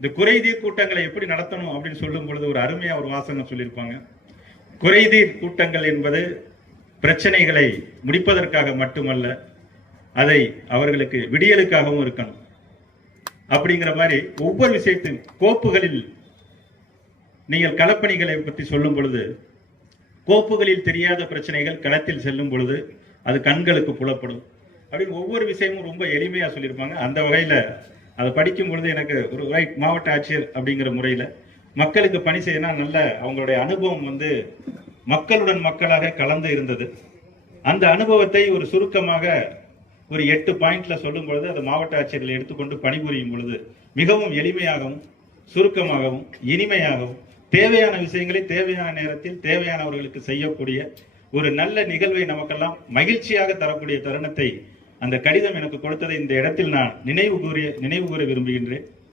இந்த குறைதீர் கூட்டங்களை எப்படி நடத்தணும் அப்படின்னு சொல்லும் பொழுது ஒரு அருமையா ஒரு வாசகம் சொல்லியிருப்பாங்க. குறைதீர் கூட்டங்கள் என்பது பிரச்சனைகளை முடிப்பதற்காக மட்டுமல்ல, அதை அவர்களுக்கு விடியலுக்காகவும் இருக்கணும். அப்படிங்கிற மாதிரி ஒவ்வொரு விஷயத்தின் கோப்புகளில் நீங்கள் களப்பணிகளை பற்றி சொல்லும் பொழுது, கோப்புகளில் தெரியாத பிரச்சனைகள் களத்தில் செல்லும் பொழுது அது கண்களுக்கு புலப்படும் அப்படின்னு ஒவ்வொரு விஷயமும் ரொம்ப எளிமையா சொல்லியிருப்பாங்க. அந்த வகையில அதை படிக்கும் பொழுது எனக்கு ஒரு மாவட்ட ஆட்சியர் அப்படிங்கிற முறையில மக்களுக்கு பணி செய்யணும் நல்ல அவங்களுடைய அனுபவம் மக்களுடன் மக்களாக கலந்து இருந்தது. அந்த அனுபவத்தை ஒரு சுருக்கமாக ஒரு 8 பாயிண்ட்ல சொல்லும் பொழுது அது மாவட்ட ஆட்சியர்களை எடுத்துக்கொண்டு பணிபுரியும் பொழுது மிகவும் எளிமையாகவும் சுருக்கமாகவும் இனிமையாகவும் தேவையான விஷயங்களை தேவையான நேரத்தில் தேவையானவர்களுக்கு செய்யக்கூடிய ஒரு நல்ல நிகழ்வை நமக்கெல்லாம் மகிழ்ச்சியாக தரக்கூடிய தருணத்தை அந்த கடிதம் எனக்கு கொடுத்ததை இந்த இடத்தில் நான் நினைவு கூற விரும்புகின்றேன்.